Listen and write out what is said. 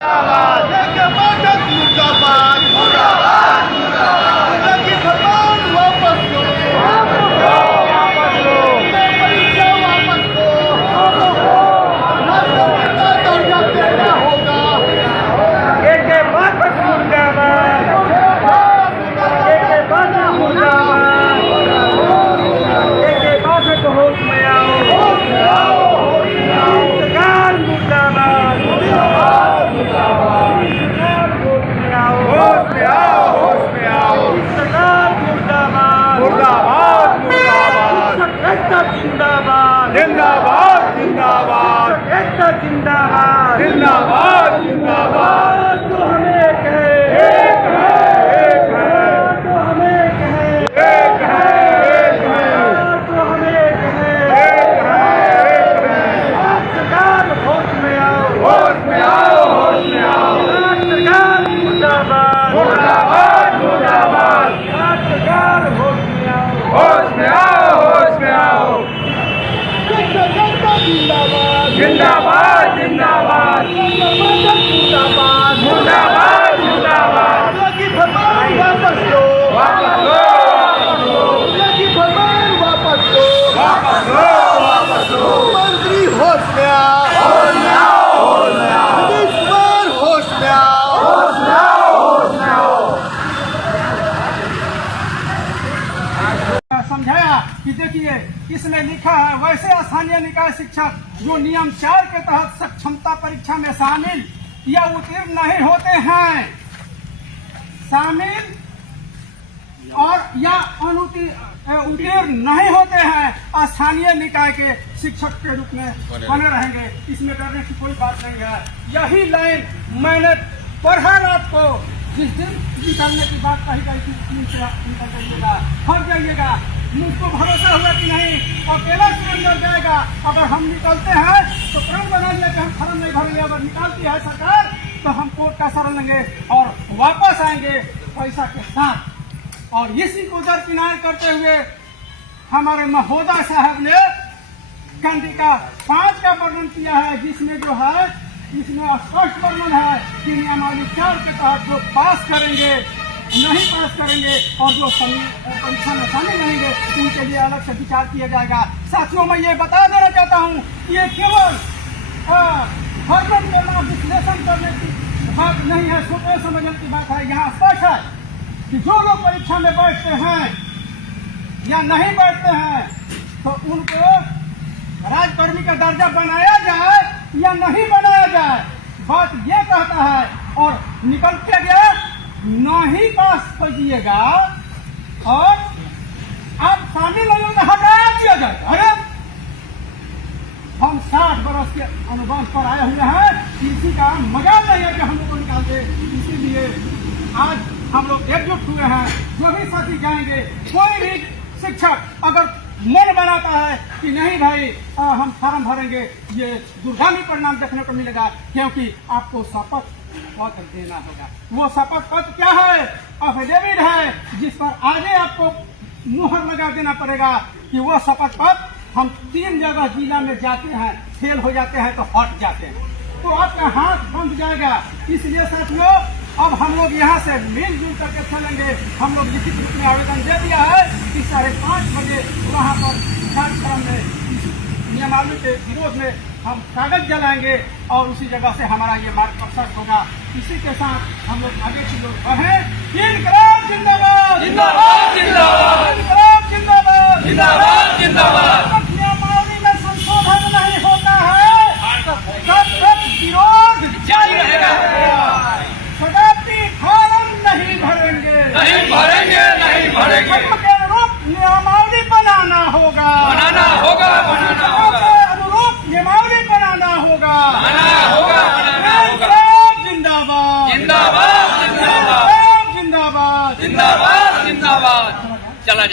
जिंदाबाद जिंदाबाद जिंदाबाद जिंदाबाद जिंदाबाद जिंदाबाद तो हमें कहे एक है तो हमें कहे एक है तो हमें कहे एक है सरकार होश में आओ होश में आओ होश में आओ सरकार मुर्दाबाद मुर्दाबाद मुर्दाबाद सरकार होश में आओ होश में आओ होश में आओ जिंदाबाद जिंदाबाद जिंदाबाद मुर्दाबाद जिंदाबाद वापस लो वापस लो वापस लो वापस लो वापस लो मंत्री होश में आओ होश में आओ होश में आओ मिनिस्टर होश में आओ होश में आओ होश में आओ। समझाया कि देखिए इसमें लिखा है वैसे स्थानीय निकाय शिक्षक जो नियम 4 के तहत सक्षमता परीक्षा में शामिल या उत्तीर्ण नहीं होते हैं, शामिल और या उत्तीर्ण नहीं होते हैं स्थानीय निकाय के शिक्षक के रूप में बने रहेंगे। इसमें डरने की कोई बात नहीं है। यही लाइन मैंने पढ़ा रात को, जिस दिन निकलने की बात कही गई थी निकल जाइएगा, हट जाइएगा। मुझको भरोसा हुआ कि नहीं अकेला से अंदर जाएगा। अगर हम निकलते हैं तो प्रण बना लिया कि हम फॉर्म नहीं भरेंगे। अगर निकालती है सरकार तो हम कोर्ट का शरण लेंगे और वापस आएंगे पैसा के साथ। और इसी को दरकिनार करते हुए हमारे महोदय साहब ने कंडिका 5 का वर्णन किया है, जिसमें जो है इसमें स्पष्ट वर्णन है कि नियमावली 4 के तहत जो पास करेंगे नहीं पास करेंगे और जो परीक्षा में शामिल रहेंगे उनके लिए अलग से विचार किया जाएगा। साथियों, मैं ये बता देना चाहता हूँ, ये केवल वर्णन करना विश्लेषण करने की बात नहीं है, सोचने समझने की बात है। यहाँ स्पष्ट है कि जो लोग परीक्षा में बैठते हैं या नहीं बैठते हैं तो उनको राजकर्मी का दर्जा बनाया जाए या नहीं बनाया जाए, बात ये कहता है। और निकल के गया नहीं पास कर दिएगा और आप शामिल नहीं होगा, हटाया दिया जाए। अरे हम 60 बरस के अनुभव पर आए हुए हैं, किसी का मजाक नहीं है कि हम लोग को निकाल दे। इसीलिए आज हम लोग एकजुट हुए हैं। जो भी साथी जाएंगे, कोई भी शिक्षक अगर मन बनाता है कि नहीं भाई हम फॉर्म भरेंगे, ये दुर्गामी परिणाम देखने को मिलेगा, क्योंकि आपको शपथ पत्र देना होगा। वो शपथ पत्र क्या है? अफिडेविट है, जिस पर आगे आपको मुहर लगा देना पड़ेगा कि वो शपथ पत्र हम 3 जगह जिला में जाते हैं, फेल हो जाते हैं तो हट जाते हैं, तो आपका हाथ बंध जाएगा। इसलिए साथियों, अब हम लोग यहाँ से मिलजुल करके चलेंगे। हम लोग लिखित रूप में आवेदन दे दिया है कि 5:30 बजे वहाँ पर कार्यक्रम में नियमावली के विरोध में हम कागज जलाएंगे और उसी जगह से हमारा ये मार्ग प्रशस्त होगा। इसी के साथ हम लोग आगे की लोग बढ़ें। इनकलाब जिंदाबाद जिंदाबाद जिंदाबाद इनकलाब जिंदाबाद जिंदाबाद जिंदाबाद। नियमावली में संशोधन नहीं होता है तब तक विरोध जारी रहेगा। शताब्दी फॉर्म नहीं भरेंगे नहीं भरेंगे नहीं भरेंगे। के अनुरूप नियमावली बनाना होगा बनाना होगा बनाना होगा अनुरूप नियमावली बनाना होगा बनाना होगा बनाना होगा। जिंदाबाद जिंदाबाद जिंदाबाद जिंदाबाद जिंदाबाद जिंदाबाद। चला